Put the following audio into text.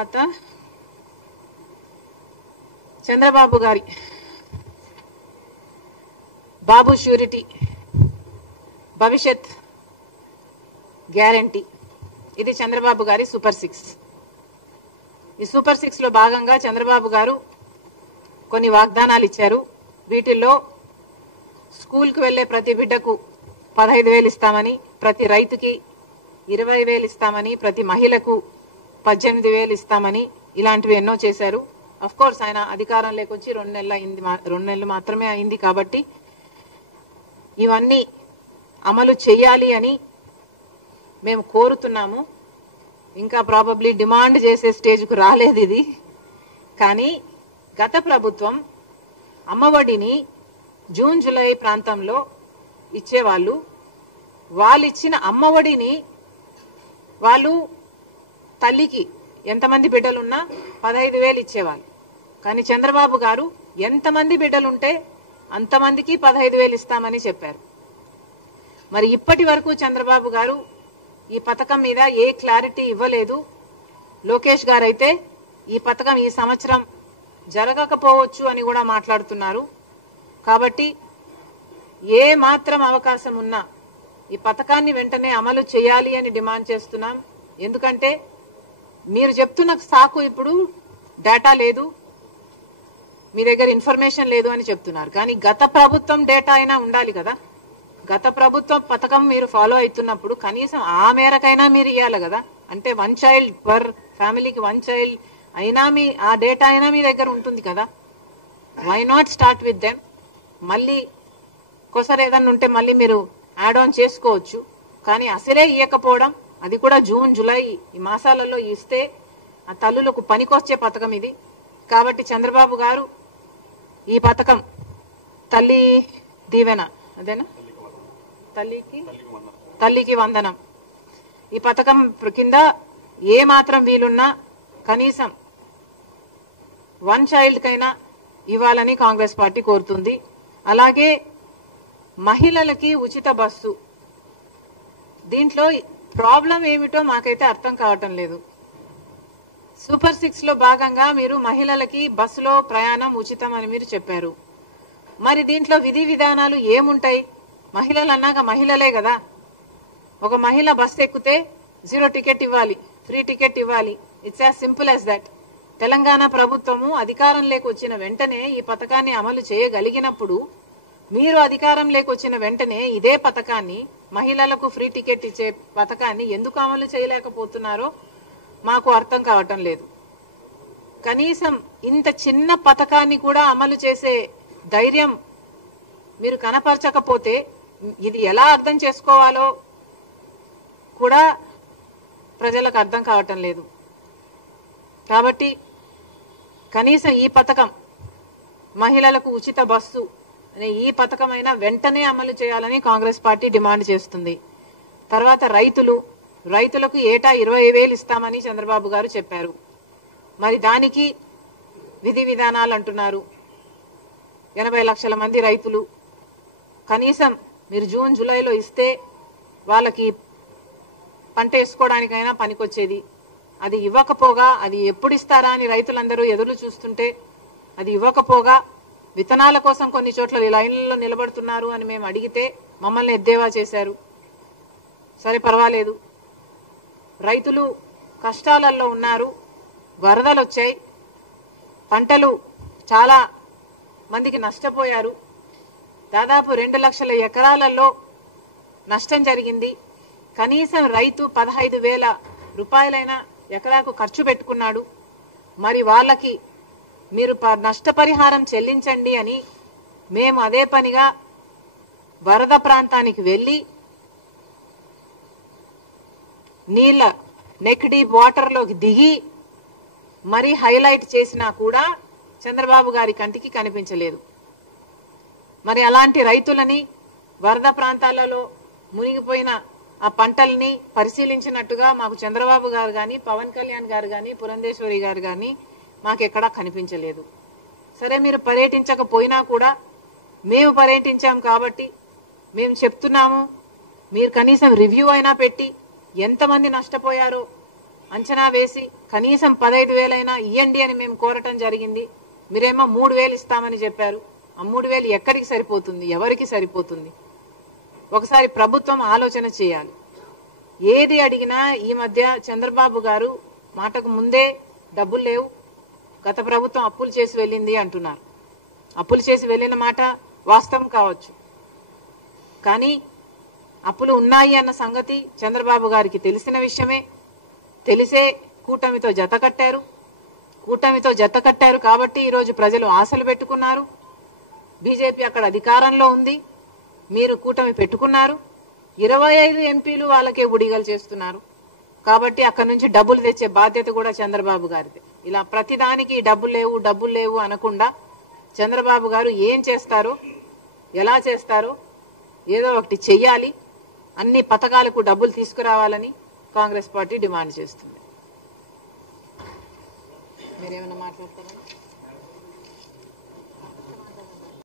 తర్వాత చంద్రబాబు గారి బాబు ష్యూరిటీ భవిష్యత్ గ్యారంటీ, ఇది చంద్రబాబు గారి సూపర్ 6. ఈ సూపర్ 6 లో భాగంగా చంద్రబాబు గారు కొన్ని వాగ్దానాలు ఇచ్చారు. వీటిల్లో స్కూల్కి వెళ్లే ప్రతి బిడ్డకు 15,000 ఇస్తామని, ప్రతి రైతుకి 20,000 ఇస్తామని, ప్రతి మహిళకు 18,000 ఇస్తామని, ఇలాంటివి ఎన్నో చేశారు. అఫ్ కోర్స్ ఆయన అధికారం లేకొచ్చి 2 నెలలు మాత్రమే అయింది కాబట్టి ఇవన్నీ అమలు చేయాలి అని మేము కోరుతున్నాము. ఇంకా ప్రాబబ్లీ డిమాండ్ చేసే స్టేజ్కు రాలేదు ఇది. కానీ గత ప్రభుత్వం అమ్మఒడిని జూన్ జూలై ప్రాంతంలో ఇచ్చేవాళ్ళు. వాళ్ళు ఇచ్చిన అమ్మఒడిని వాళ్ళు తల్లికి ఎంతమంది బిడ్డలున్నా 15,000 ఇచ్చేవాళ్ళు. కానీ చంద్రబాబు గారు ఎంతమంది బిడ్డలుంటే అంతమందికి 15,000 ఇస్తామని చెప్పారు. మరి ఇప్పటి వరకు చంద్రబాబు గారు ఈ పథకం మీద ఏ క్లారిటీ ఇవ్వలేదు. లోకేష్ గారు అయితే ఈ పథకం ఈ సంవత్సరం జరగకపోవచ్చు అని కూడా మాట్లాడుతున్నారు. కాబట్టి ఏ మాత్రం అవకాశం ఉన్నా ఈ పథకాన్ని వెంటనే అమలు చేయాలి అని డిమాండ్ చేస్తున్నాం. ఎందుకంటే మీరు చెప్తున్న సాకు ఇప్పుడు డేటా లేదు, మీ దగ్గర ఇన్ఫర్మేషన్ లేదు అని చెప్తున్నారు. కానీ గత ప్రభుత్వం డేటా అయినా ఉండాలి కదా. గత ప్రభుత్వం పథకం మీరు ఫాలో అవుతున్నప్పుడు కనీసం ఆ మేరకైనా మీరు ఇవ్వాలి కదా. అంటే 1 చైల్డ్ పర్ ఫ్యామిలీకి 1 చైల్డ్ అయినా ఆ డేటా అయినా మీ దగ్గర ఉంటుంది కదా. Why not start with them? మళ్ళీ కొసరు ఏదన్నా ఉంటే మళ్ళీ మీరు యాడ్ ఆన్ చేసుకోవచ్చు. కానీ అసలే ఇవ్వకపోవడం, అది కూడా జూన్ జూలై ఈ మాసాలలో ఇస్తే ఆ తల్లులకు పనికొచ్చే పథకం ఇది. కాబట్టి చంద్రబాబు గారు ఈ పథకం తల్లి దీవెన, అదేనా, తల్లికి వందనం, ఈ పథకం కింద ఏ మాత్రం వీలున్నా కనీసం 1 చైల్డ్ కైనా ఇవ్వాలని కాంగ్రెస్ పార్టీ కోరుతుంది. అలాగే మహిళలకి ఉచిత బస్సు, దీంట్లో ప్రాబ్లం ఏమిటో మాకైతే అర్థం కావటం లేదు. సూపర్ 6 లో భాగంగా మీరు మహిళలకి బస్సులో ప్రయాణం ఉచితం అని మీరు చెప్పారు. మరి దీంట్లో విధి విధానాలు ఏముంటాయి? మహిళలు అన్నాక మహిళలే కదా. ఒక మహిళ బస్సు ఎక్కితే 0 టికెట్ ఇవ్వాలి, ఫ్రీ టికెట్ ఇవ్వాలి. It's as simple as that. Telangana ప్రభుత్వము అధికారంలోకి వచ్చిన వెంటనే ఈ పథకాన్ని అమలు చేయగలిగినప్పుడు మీరు అధికారం లేకొచ్చిన వెంటనే ఇదే పథకాన్ని, మహిళలకు ఫ్రీ టికెట్ ఇచ్చే పథకాన్ని ఎందుకు అమలు చేయలేకపోతున్నారో మాకు అర్థం కావటం లేదు. కనీసం ఇంత చిన్న పథకాన్ని కూడా అమలు చేసే ధైర్యం మీరు కనపరచకపోతే ఇది ఎలా అర్థం చేసుకోవాలో కూడా ప్రజలకు అర్థం కావటం లేదు. కాబట్టి కనీసం ఈ పథకం, మహిళలకు ఉచిత బస్సు అనే ఈ పథకమైనా వెంటనే అమలు చేయాలని కాంగ్రెస్ పార్టీ డిమాండ్ చేస్తుంది. తర్వాత రైతులకు ఏటా 20,000 ఇస్తామని చంద్రబాబు గారు చెప్పారు. మరి దానికి విధి విధానాలు అంటున్నారు. 80 లక్షల మంది రైతులు, కనీసం మీరు జూన్ జూలైలో ఇస్తే వాళ్ళకి పంట వేసుకోవడానికైనా పనికొచ్చేది. అది ఇవ్వకపోగా, అది ఎప్పుడు ఇస్తారా అని రైతులందరూ ఎదురు చూస్తుంటే అది ఇవ్వకపోగా విత్తనాల కోసం కొన్ని చోట్ల లైన్లలో నిలబడుతున్నారు అని మేము అడిగితే మమ్మల్ని ఎద్దేవా చేశారు. సరే పర్వాలేదు, రైతులు కష్టాలలో ఉన్నారు, వరదలు వచ్చాయి, పంటలు చాలా మందికి నష్టపోయారు. దాదాపు 2 లక్షల ఎకరాలలో నష్టం జరిగింది. కనీసం రైతు 15,000 రూపాయలైనా ఎకరాకు ఖర్చు పెట్టుకున్నాడు. మరి వాళ్ళకి మీరు నష్టపరిహారం చెల్లించండి అని మేము అదే పనిగా వరద ప్రాంతానికి వెళ్ళి నీళ్ళ నెక్ డీప్ వాటర్లోకి దిగి మరీ హైలైట్ చేసినా కూడా చంద్రబాబు గారి కంటికి కనిపించలేదు. మరి అలాంటి రైతులని, వరద ప్రాంతాలలో మునిగిపోయిన ఆ పంటల్ని పరిశీలించినట్టుగా మాకు చంద్రబాబు గారు కానీ, పవన్ కళ్యాణ్ గారు కానీ, పురంధేశ్వరి గారు కానీ మాకెక్కడా కనిపించలేదు. సరే మీరు పర్యటించకపోయినా కూడా మేము పర్యటించాం కాబట్టి మేము చెప్తున్నాము, మీరు కనీసం రివ్యూ అయినా పెట్టి ఎంతమంది నష్టపోయారో అంచనా వేసి కనీసం 15,000 అయినా ఇయ్యండి అని మేము కోరటం జరిగింది. మీరేమో 3,000 ఇస్తామని చెప్పారు. ఆ 3,000 ఎక్కడికి సరిపోతుంది, ఎవరికి సరిపోతుంది? ఒకసారి ప్రభుత్వం ఆలోచన చేయాలి. ఏది అడిగినా ఈ మధ్య చంద్రబాబు గారు మాటకు ముందే డబ్బులు లేవు, గత ప్రభుత్వం అప్పులు చేసి వెళ్ళింది అంటున్నారు. అప్పులు చేసి వెళ్ళిన మాట వాస్తవం కావచ్చు, కానీ అప్పులు ఉన్నాయి అన్న సంగతి చంద్రబాబు గారికి తెలిసిన విషయమే. తెలిసే కూటమితో జత కట్టారు కాబట్టి ఈరోజు ప్రజలు ఆశలు పెట్టుకున్నారు. బీజేపీ అక్కడ అధికారంలో ఉంది, మీరు కూటమి పెట్టుకున్నారు. 25 ఎంపీలు వాళ్ళకే ఉడిగలు చేస్తున్నారు. కాబట్టి అక్కడి నుంచి డబ్బులు తెచ్చే బాధ్యత కూడా చంద్రబాబు గారిదే. ఇలా ప్రతిదానికి డబ్బులు లేవు అనకుండా చంద్రబాబు గారు ఏం చేస్తారో, ఎలా చేస్తారో ఏదో ఒకటి చెయ్యాలి. అన్ని పథకాలకు డబ్బులు తీసుకురావాలని కాంగ్రెస్ పార్టీ డిమాండ్ చేస్తుంది. మీరేమైనా మాట్లాడతారా?